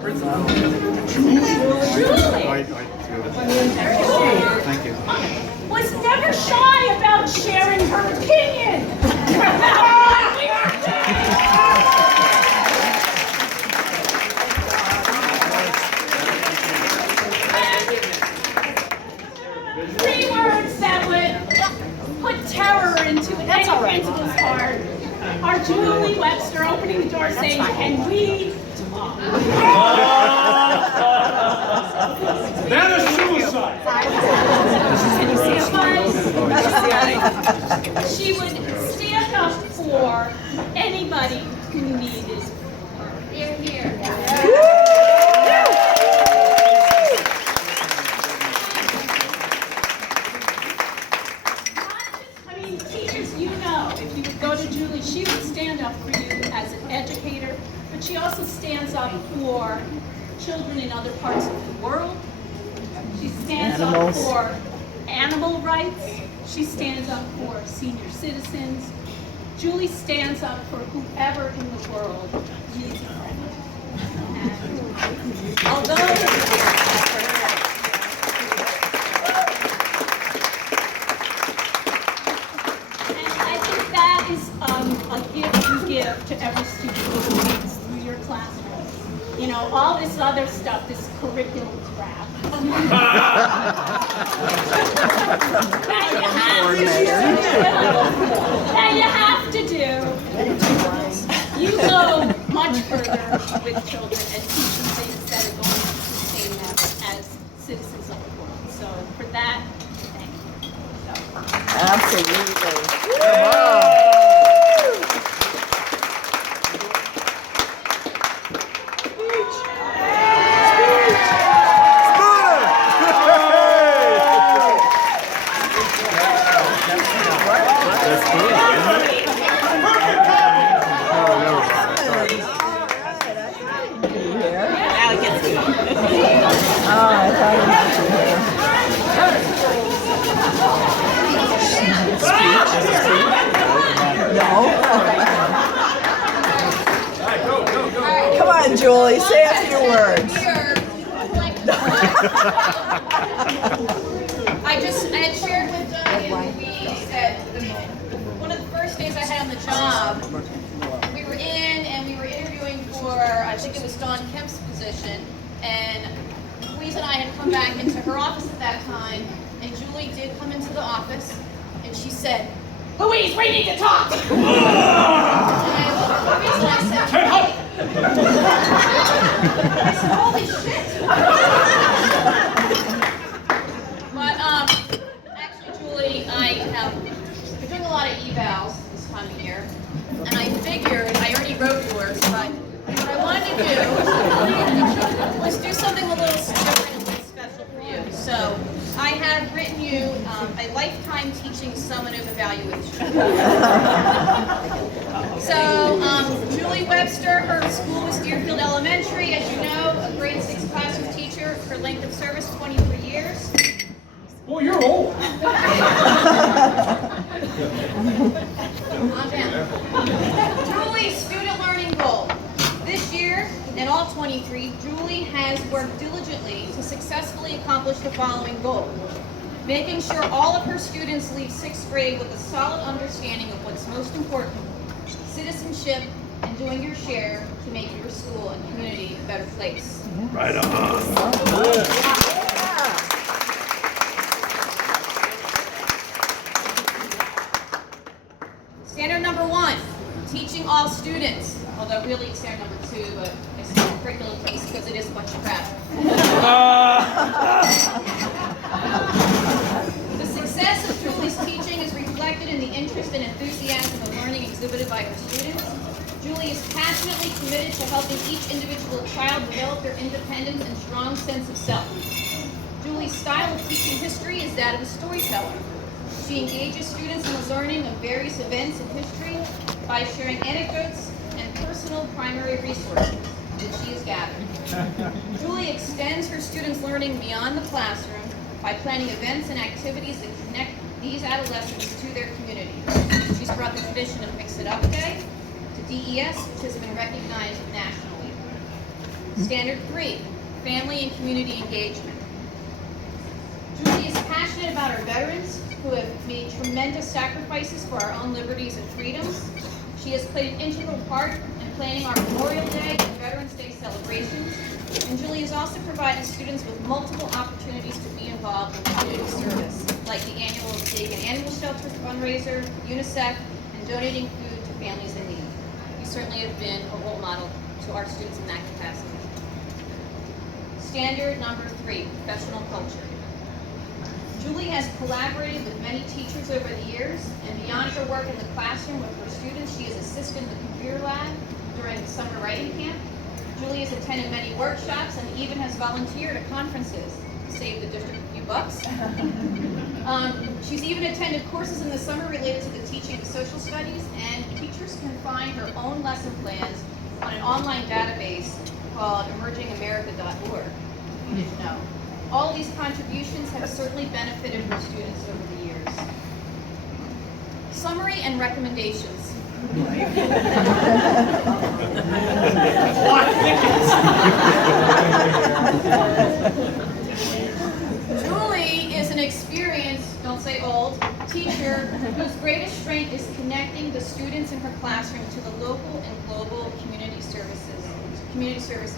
Thank you. Was never shy about sharing her opinion. Three words that would put terror into any principal's heart are Julie Webster opening the door saying, "Can we talk?" That is suicide. But she would stand up for anybody who needed her. Here, here. I mean, teachers, you know, if you would go to Julie, she would stand up for you as an educator, but she also stands up for children in other parts of the world. She stands up for animal rights. She stands up for senior citizens. Julie stands up for whoever in the world needs a friend. And although that is a gift you give to every student who reads through your classroom. You know, all this other stuff, this curriculum crap. And you have to do. You go much further with children and teach them things that are going to sustain them as citizens of the world. So for that, thank you. Absolutely. Come on, Julie, say a few words. I had shared with Doug and Louise that one of the first days I had on the job, we were in and we were interviewing for, I think it was Dawn Kemp's position, and Louise and I had come back into her office at that time, and Julie did come into the office, and she said, "Louise, we need to talk!" And I looked at Louise and I said, "Hey!" I said, "Holy shit!" But actually, Julie, I have been doing a lot of evals this time of year, and I figured, I already wrote yours, but what I wanted to do was do something a little different and a little special for you. So I have written you a lifetime teaching summative evaluation. So Julie Webster, her school was Deerfield Elementary, as you know, a grade 6 classroom teacher. Her length of service, 23 years. Well, you're old. Calm down. Julie's student learning goal. This year, in all 23, Julie has worked diligently to successfully accomplish the following goal: making sure all of her students leave 6th grade with a solid understanding of what's most important, citizenship, and doing your share to make your school and community a better place. Right on. Standard number 1, teaching all students. Although really it's standard number 2, but I say a curriculum piece because it is a bunch of crap. The success of Julie's teaching is reflected in the interest and enthusiasm of learning exhibited by her students. Julie is passionately committed to helping each individual child develop their independence and strong sense of self. Julie's style of teaching history is that of a storyteller. She engages students in the learning of various events in history by sharing anecdotes and personal primary resources that she has gathered. Julie extends her students' learning beyond the classroom by planning events and activities that connect these adolescents to their community. She's brought the tradition of Mix It Up Day to DES, which has been recognized nationally. Standard 3, family and community engagement. Julie is passionate about our veterans who have made tremendous sacrifices for our own liberties and freedoms. She has played an integral part in planning our Memorial Day and Veterans Day celebrations. And Julie has also provided students with multiple opportunities to be involved in community service, like the annual Dig and Animal Shelter fundraiser, UNICEF, and donating food to families in need. You certainly have been a role model to our students in that capacity. Standard number 3, professional culture. Julie has collaborated with many teachers over the years, and beyond her work in the classroom with her students, she has assisted in the computer lab during the summer writing camp. Julie has attended many workshops and even has volunteered at conferences to save the district a few bucks. She's even attended courses in the summer related to the teaching of social studies, and teachers can find her own lesson plans on an online database called emergingamerica.org, if you didn't know. All these contributions have certainly benefited her students over the years. Summary and recommendations. Julie is an experienced, don't say old, teacher whose greatest strength is connecting the students in her classroom to the local and global community service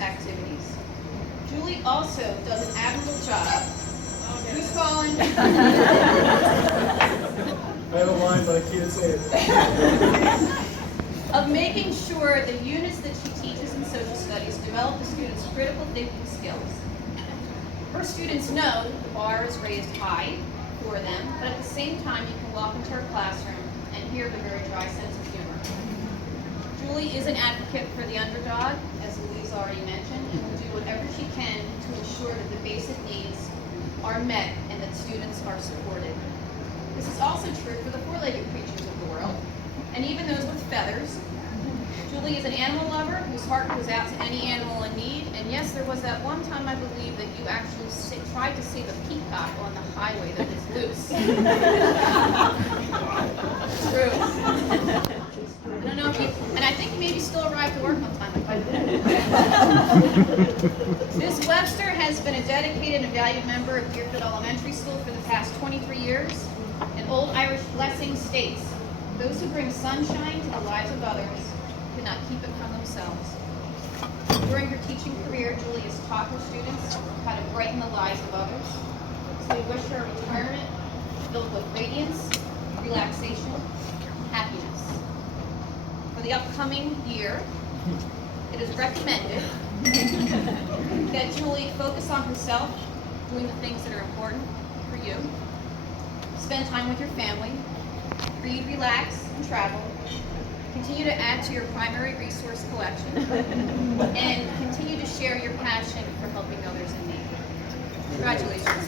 activities. Julie also does an admirable job. Who's calling? I have a line, but I can't say it. Of making sure the units that she teaches in social studies develop the students' critical thinking skills. Her students know the bar is raised high for them, but at the same time you can walk into her classroom and hear the very dry sense of humor. Julie is an advocate for the underdog, as Louise already mentioned, and will do whatever she can to ensure that the basic needs are met and that students are supported. This is also true for the four-legged creatures of the world, and even those with feathers. Julie is an animal lover whose heart goes out to any animal in need, and yes, there was that one time I believe that you actually tried to save a peacock on the highway that was loose. True. I don't know if you, and I think you maybe still arrived to work on time. Ms. Webster has been a dedicated and valued member of Deerfield Elementary School for the past 23 years. An old Irish blessing states, those who bring sunshine to the lives of others cannot keep it from themselves. During her teaching career, Julie has taught her students how to brighten the lives of others. So we wish her a retirement filled with radiance, relaxation, happiness. For the upcoming year, it is recommended that Julie focus on herself, doing the things that are important for you, spend time with your family, read, relax, and travel, continue to add to your primary resource collection, and continue to share your passion for helping others in need. Congratulations.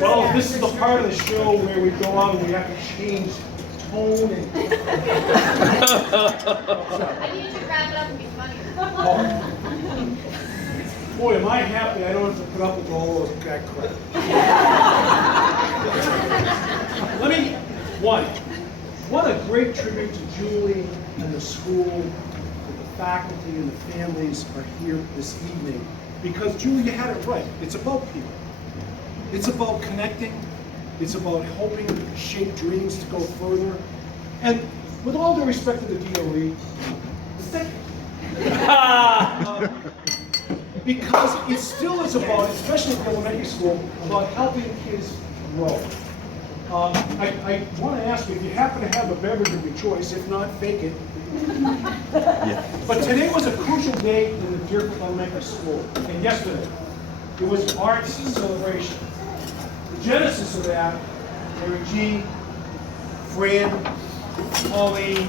Well, this is the part of the show where we go out and we have to change tone and. I need you to wrap it up and be funny. Boy, am I happy I don't have to put up with all those that crap. What a great tribute to Julie and the school, the faculty and the families are here this evening. Because Julie, you had it right. It's about people. It's about connecting. It's about helping shape dreams to go further. And with all due respect to the DOE, thank you. Because it still is about, especially in elementary school, about helping kids grow. I want to ask you if you happen to have a beverage of your choice. If not, fake it. But today was a crucial day in the Deerfield Elementary School, and yesterday it was arts celebration. The genesis of that, Mary G, Fran, Pauline, and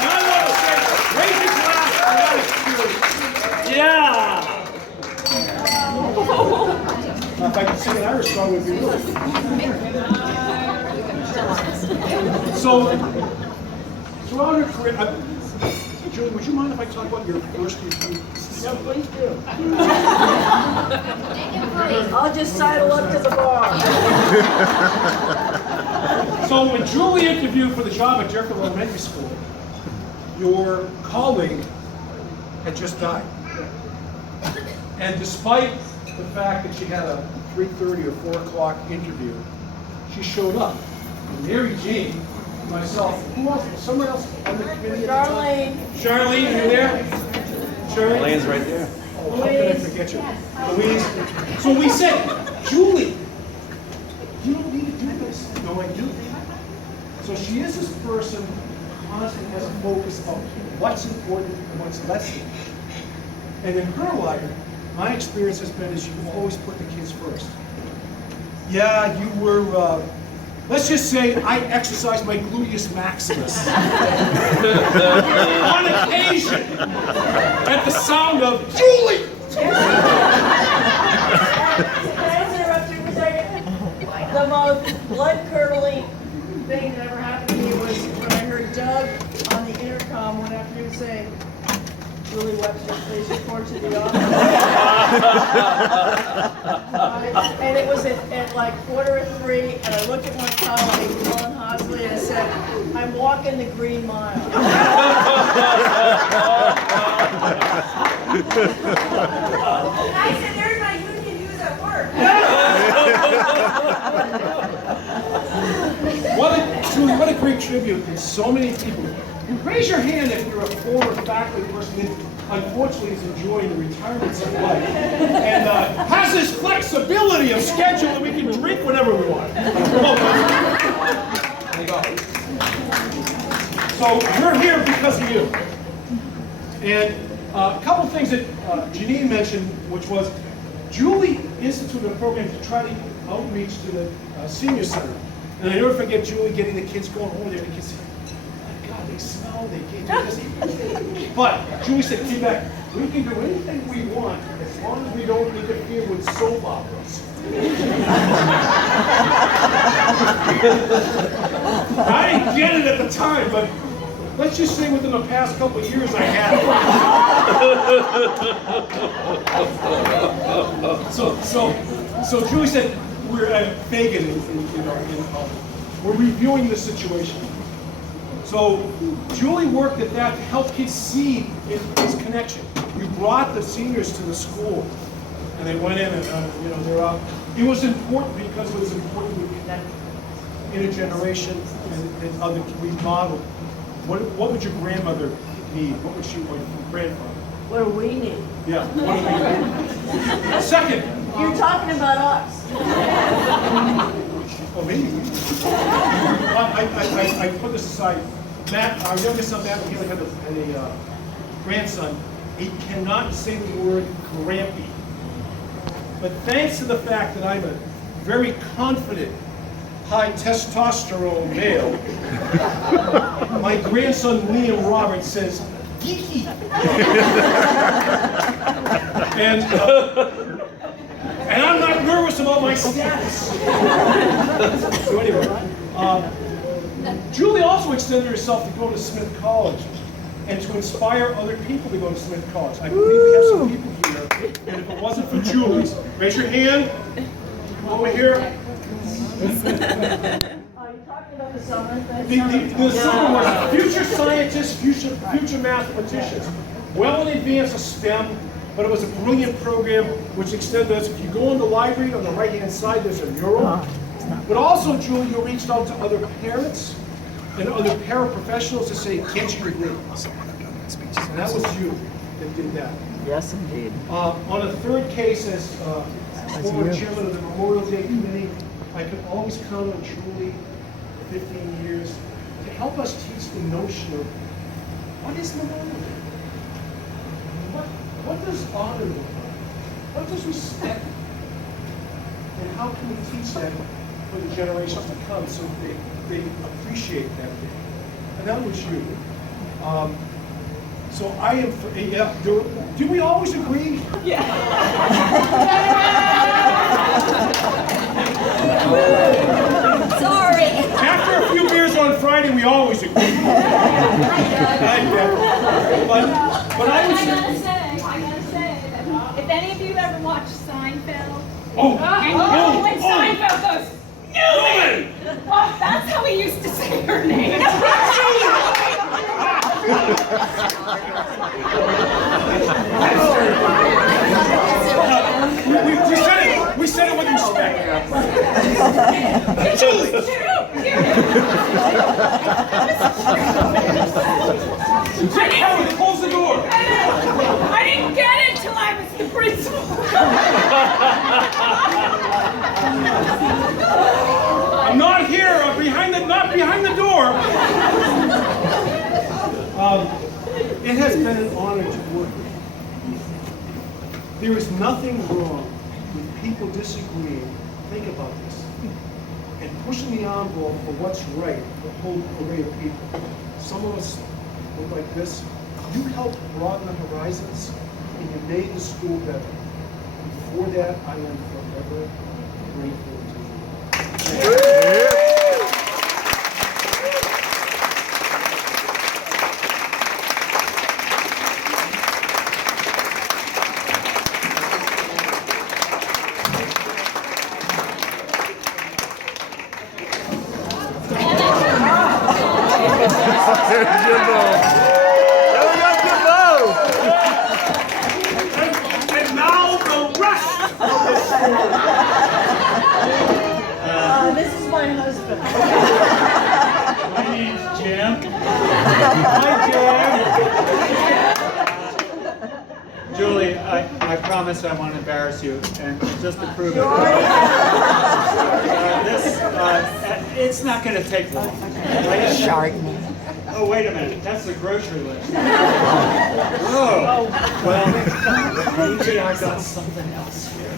I want to say, raise your glass for that experience. Yeah! If I could sing an Irish song, it would be really good. So throughout her career, Julie, would you mind if I talk about your first interview? No, please do. I'll just sidle up to the bar. So when Julie interviewed for the job at Jericho Elementary School, your colleague had just died. And despite the fact that she had a 3:30 or 4 o'clock interview, she showed up. And Mary Jean, myself, who else? Someone else on the committee? Darlene. Charlene, you there? Charlene? Lane's right there. Oh, how could I forget you? Louise. So we said, Julie, you don't need to do this. No, I do. So she is this person who constantly has a focus of what's important and what's less important. And in her life, my experience has been is you always put the kids first. Yeah, you were, let's just say I exercised my gluteus maximus. On occasion, at the sound of Julie! Can I interrupt you for a second? The most blood-curdling thing that ever happened to me was when I heard Doug on the intercom one afternoon say, Julie Webster, please report to the office. And it was at like 2:45, and I looked at my colleague, Helen Hosley, and I said, I'm walking the Green Mile. I said, there's my union dues at work. Julie, what a great tribute. There's so many people. Raise your hand if you're a former faculty person that unfortunately is enjoying the retirement of life and has this flexibility of schedule that we can drink whenever we want. So we're here because of you. And a couple things that Janine mentioned, which was Julie instituted a program to try to outreach to the senior center. And I never forget Julie getting the kids going over there. The kids said, God, they smell, they can't do this. But Julie said, "Keep back. We can do anything we want as long as we don't interfere with soap operas." I didn't get it at the time, but let's just say within the past couple of years I have. So Julie said, we're at Fagan, we're reviewing the situation. So Julie worked at that to help kids see this connection. We brought the seniors to the school, and they went in, and they're up. It was important because it was important to connect intergeneration and other. We modeled. What would your grandmother need? What would she want from grandfather? What do we need? Yeah. What do we need? Second. You're talking about us. Oh, maybe. I put this aside. Matt, our youngest son, Matt, he had a grandson. He cannot say the word grampy. But thanks to the fact that I'm a very confident, high testosterone male, my grandson Liam Roberts says, geeky. And I'm not nervous about my status. So anyway, Julie also extended herself to go to Smith College and to inspire other people to go to Smith College. I believe we have some people here, and if it wasn't for Julie's, raise your hand. Over here. Are you talking about the summer? The summer was future scientists, future mathematicians. Well in advance of STEM, but it was a brilliant program which extended us. If you go in the library, on the right-hand side, there's a mural. But also, Julie, you reached out to other parents and other paraprofessionals to say, get your degree. And that was you that did that. Yes, indeed. On a third case, as former chairman of the Memorial Day Committee, I could always count on Julie, 15 years, to help us teach the notion of what is Memorial Day? What does honor look like? What does respect? And how can we teach that for the generations to come so they appreciate that day? And that was you. So I am, yeah, do we always agree? Yeah. Sorry. After a few beers on Friday, Friday, we always agree. But I would I say, gotta say, that if any of you ever watched Seinfeld, oh, and you know when Seinfeld goes, Newman! oh, that's how he used to say her name. We said it with respect. Howard, close the door. I didn't get it till I was the principal. I'm not here. I'm not behind the door. It has been an honor to work with you. There is nothing wrong with people disagreeing. Think about this. And pushing the envelope for what's right for a whole array of people. Some of us look like this. You helped broaden the horizons, and you made the school better. And for that, I am forever grateful to you. And now the rest of the story. This is my husband. My name's Jim. Hi, Julie, I promise I won't embarrass you, and just to prove it, it's not going to take long. Oh, wait a minute, that's the grocery list. Oh, well, maybe I got something else here.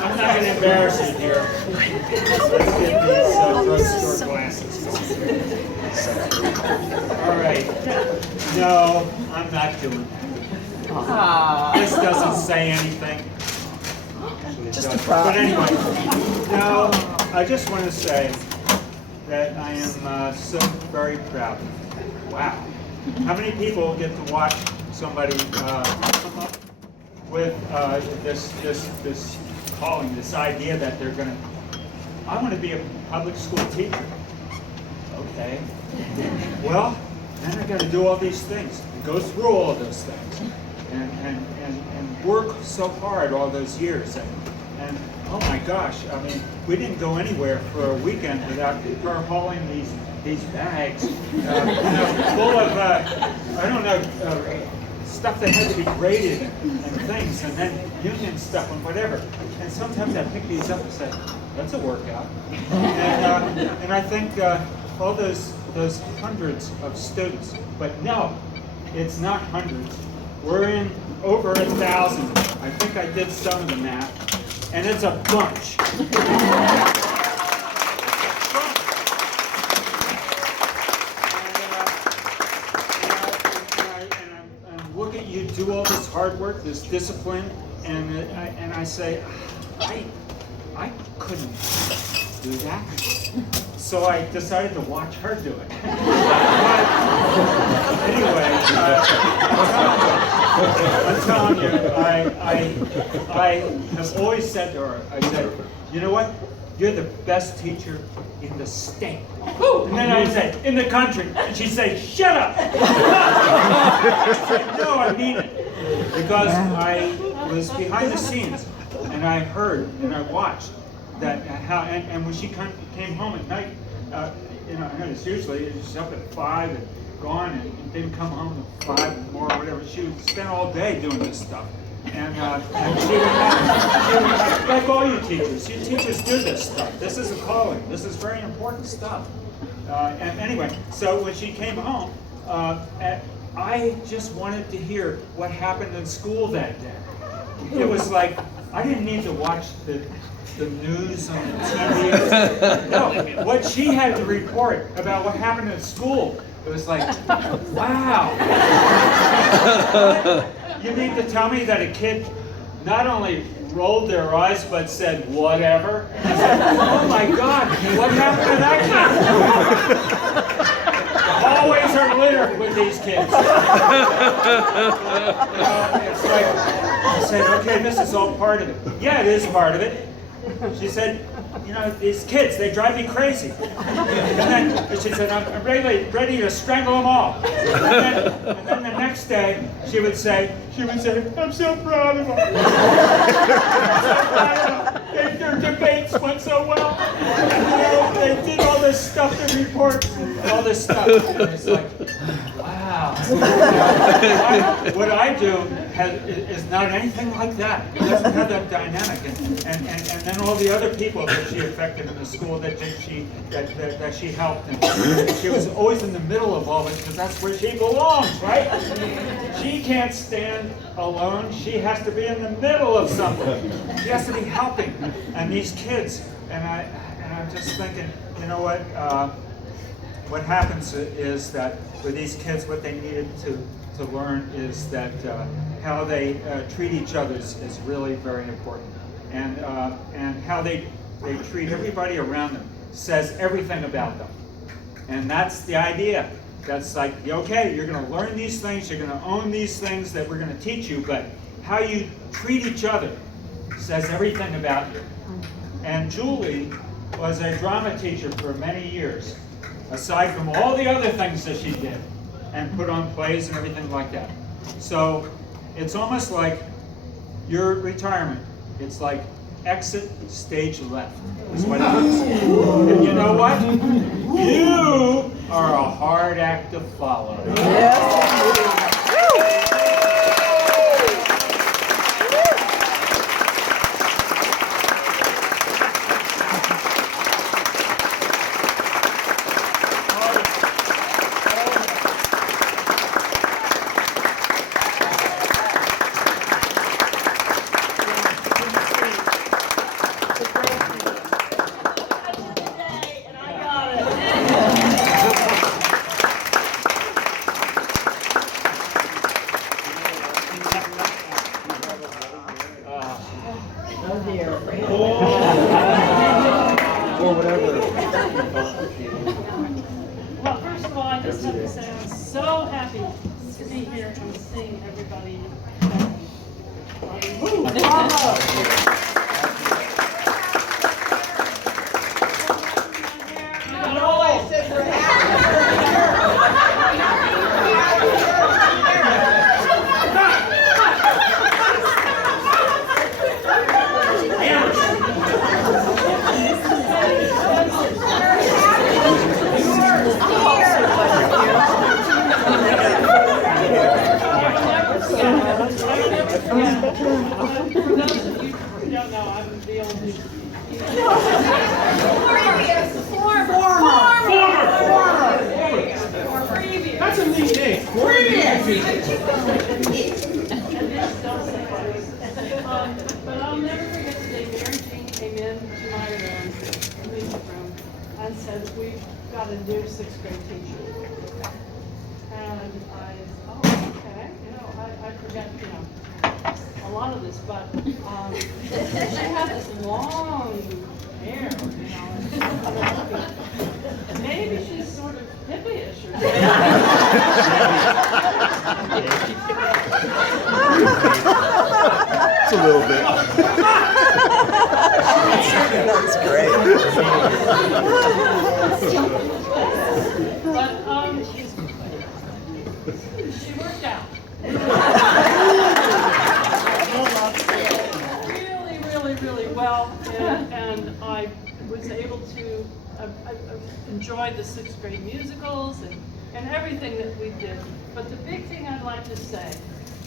I'm not going to embarrass you here. Let's get these drugstore glasses going. All right. No, I'm not doing that. This doesn't say anything. Actually, it does. But anyway, no, I just want to say that I am so very proud. Wow. How many people get to watch somebody come up with this calling, this idea that they're going to, I want to be a public school teacher. Okay. Well, then I got to do all these things, and go through all of those things, and work so hard all those years. And oh my gosh, I mean, we didn't go anywhere for a weekend without her hauling these bags full of, I don't know, stuff that had to be graded and things, and then union stuff and whatever. And sometimes I pick these up and say, that's a workout. And I think all those hundreds of students, but no, it's not hundreds. We're in over 1,000. I think I did some of the math, and it's a bunch. Look at you do all this hard work, this discipline, and I say, I couldn't do that. So I decided to watch her do it. But anyway, I'm telling you, I have always said to her, I said, you know what? You're the best teacher in the state. And then I would say, in the country. And she'd say, shut up. I said, no, I mean it. Because I was behind the scenes, and I heard and I watched that how, and when she came home at night, you know, I noticed usually she's up at 5 and gone and didn't come home at 5 more or whatever. She would spend all day doing this stuff. And she would have, like all you teachers do this stuff. This is a calling. This is very important stuff. And anyway, so when she came home, I just wanted to hear what happened in school that day. It was like, I didn't need to watch the news on the TV. No, what she had to report about what happened at school, it was like, wow. You mean to tell me that a kid not only rolled their eyes but said, whatever. I said, oh my God, what happened to that kid? The hallways are littered with these kids. It's like, I said, okay, this is all part of it. Yeah, it is part of it. She said, you know, these kids, they drive me crazy. And then she said, I'm ready to strangle them all. And then the next day, she would say, I'm so proud of them. I'm so proud of them. Their debates went so well. You know, they did all this stuff, the reports, and all this stuff. And it's like, wow. What I do is not anything like that. It doesn't have that dynamic. And then all the other people that she affected in the school that she helped. And she was always in the middle of all this because that's where she belongs, right? She can't stand alone. She has to be in the middle of something. She has to be helping. And these kids, and I'm just thinking, you know what happens is that with these kids, what they needed to learn is that how they treat each other is really very important. And how they treat everybody around them says everything about them. And that's the idea. That's like, okay, you're going to learn these things, you're going to own these things that we're going to teach you, but how you treat each other says everything about you. And Julie was a drama teacher for many years, aside from all the other things that she did, and put on plays and everything like that. So it's almost like your retirement. It's like exit stage left is what it is. And you know what? You are a hard act to follow. Well, first of all, I just have to say I'm so happy to be here and seeing everybody. That's a neat name. But I'll never forget the day Mary Jean came into my music room, and said, we've got a new 6th grade teacher. And I, okay, I forget, a lot of this, but she had this long hair, maybe she's sort of hippie-ish or something. It's a little bit. That's great. But she worked out. Really well, and I was able to enjoy the 6th grade musicals and everything that we did. But the big thing I'd like to say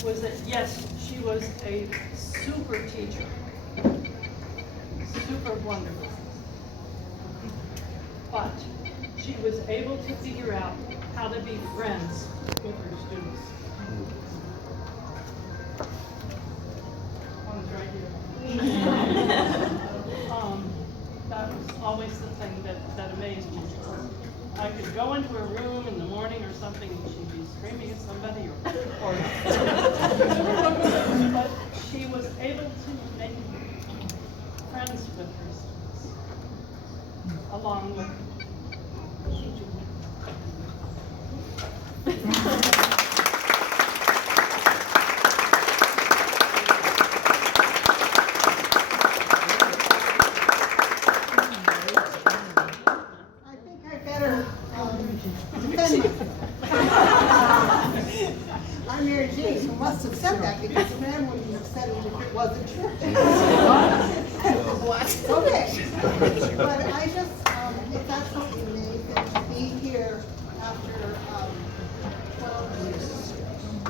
was that yes, she was a super teacher, super wonderful. But she was able to figure out how to be friends with her students. One's right here. That was always the thing that amazed me. I could go into a room in the morning or something and she'd be screaming at somebody or but she was able to make friends with her students, along with Julie. I think I better defend myself. I'm Mary Jane, who must have said that because the man wouldn't have said it if it wasn't true. Okay. But I just, it's absolutely amazing to be here after 12 years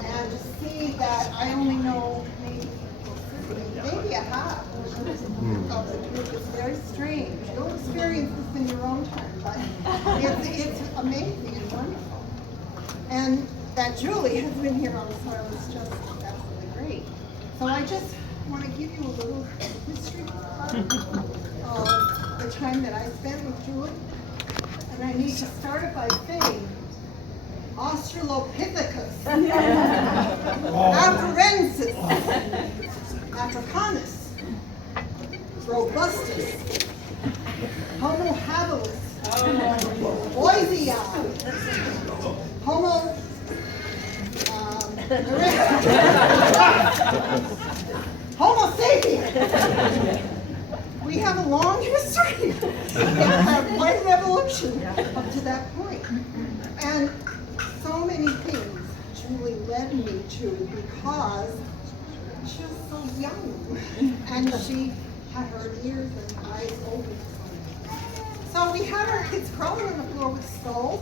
and to see that I only know maybe a half of the group. It's very strange. You'll experience this in your own time, but it's amazing and wonderful. And that Julie has been here on the soil is just absolutely great. So I just want to give you a little history of the time that I spent with Julie. And I need to start it by saying Australopithecus, Afarensis, Africanus, Robustus, Homo habilis, Boisia, Homo Homo sapiens. We have a long history. We have quite an evolution up to that point. And so many things Julie led me to because she was so young and she had her ears and eyes open. So we had our kids crawling on the floor with skulls,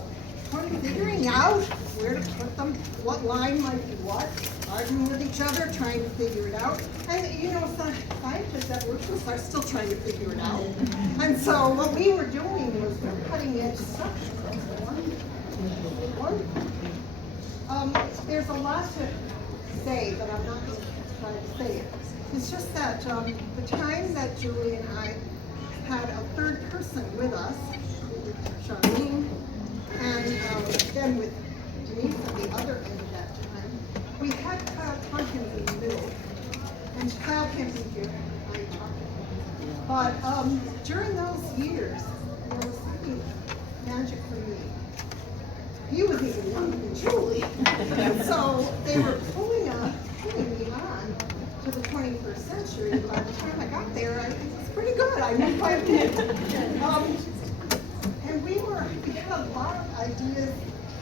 figuring out where to put them, what line might be what, arguing with each other, trying to figure it out. And you know, scientists, evolutionists are still trying to figure it out. And so what we were doing was cutting edge structure. There's a lot to say, but I'm not going to try to say it. It's just that the time that Julie and I had a third person with us, Charlene, and then with Denise at the other end of that time, we had Kyle Tompkins in the middle. And Kyle can't be here, I talked to him. But during those years, there was something magic for me. He was even younger than Julie. And so they were pulling me on to the 21st century. By the time I got there, it was pretty good. I knew quite a bit. And we had a lot of ideas.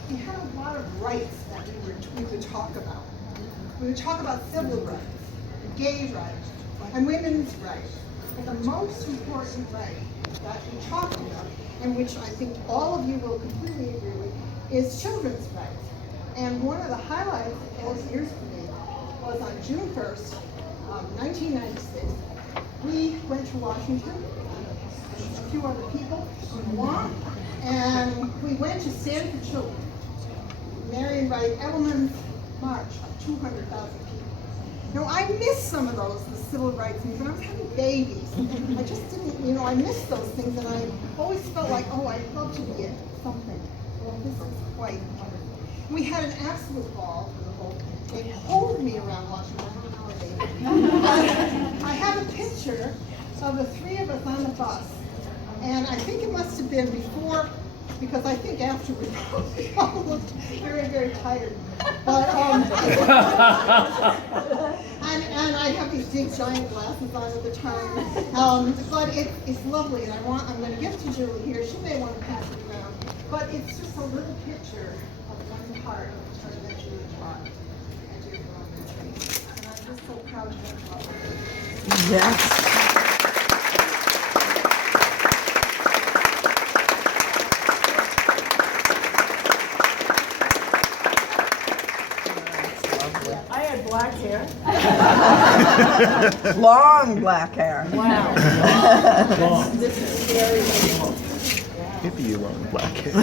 We had a lot of rights that we would talk about. We would talk about civil rights, gay rights, and women's rights. And the most important right that we talked about, and which I think all of you will completely agree with, is children's rights. And one of the highlights of those years for me was on June 1st, 1996. We went to Washington, and a few other people, and we went to Stand for Children. Marion Wright Edelman's march of 200,000 people. Now, I missed some of those, the civil rights things, and I was having babies. And I just didn't, I missed those things, and I always felt like, oh, I'd love to be at something. Well, this is quite wonderful. We had an absolute ball for the whole. They pulled me around Washington. I don't know how they did. I have a picture of the three of us on the bus, and I think it must have been before, because I think after we all looked very, very tired. But and I have these big giant glasses on at the time. But it's lovely, and I'm going to give to Julie here. She may want to pass it around. But it's just a little picture of one part of the church that Julie taught at Duke Elementary. And I'm just so proud to have taught her. Yes. I had black hair. Long black hair. Wow. This is very unusual. Hippie long black hair.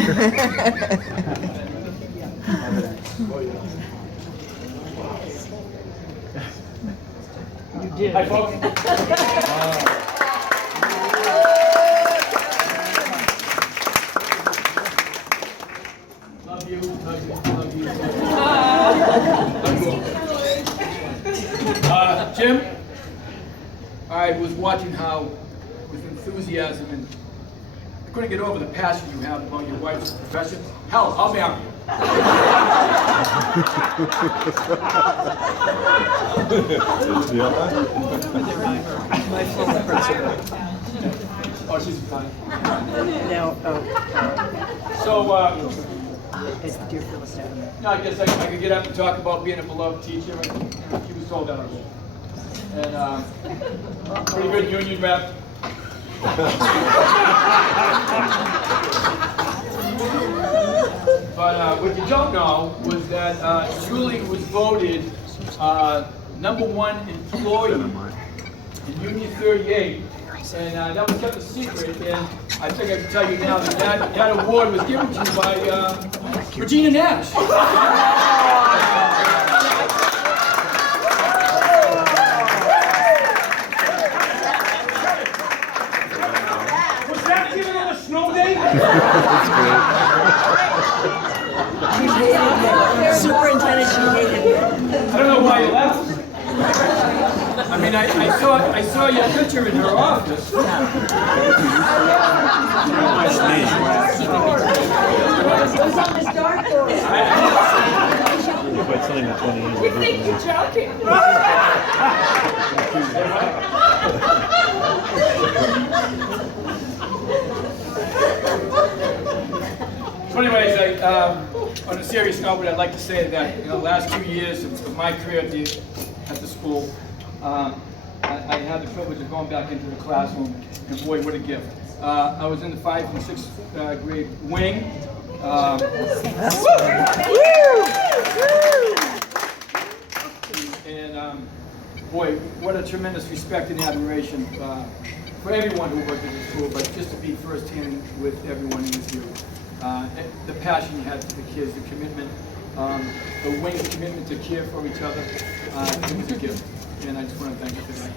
You did. Hi, folks. Love you, love you, love you. Jim, I was watching how with enthusiasm, and I couldn't get over the passion you have about your wife's profession. Hell, I'll marry you. Oh, she's Italian. No, So, it's Deerfield Academy. no, I guess I could get up and talk about being a beloved teacher, and she was told that already. And pretty good union rep. But what you don't know was that Julie was voted #1 employee in Union 38, and that was kept a secret. And I think I can tell you now that that award was given to you by Regina Nash. Was that given on a snow day? Superintendent, she hated me. I don't know why you left. I mean, I saw your picture in her office. It was on this dartboard. We think you're joking. So anyways, on a serious note, I'd like to say that the last 2 years of my career at the school, I had the privilege of going back into the classroom, and boy, what a gift. I was in the 5th and 6th grade wing. And boy, what a tremendous respect and admiration for everyone who worked at the school, but just to be firsthand with everyone in this group. The passion you had for the kids, the commitment, the wing's commitment to care for each other, it was a gift. And I just want to thank you for that.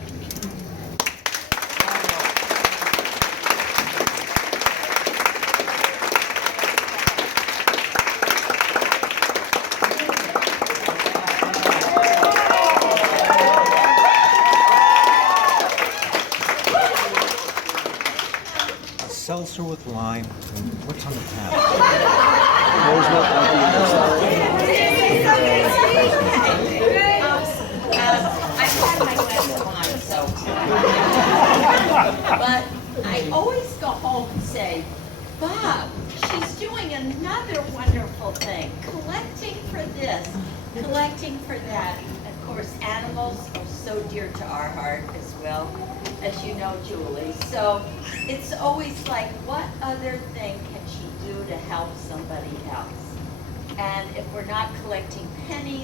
Seltzer with lime. What's on the tap? I've had my glass of wine, so. But I always go home and say, Bob, she's doing another wonderful thing, collecting for this, collecting for that. Of course, animals are so dear to our heart as well, as you know, Julie. So it's always like, what other thing can she do to help somebody else? And if we're not collecting pennies,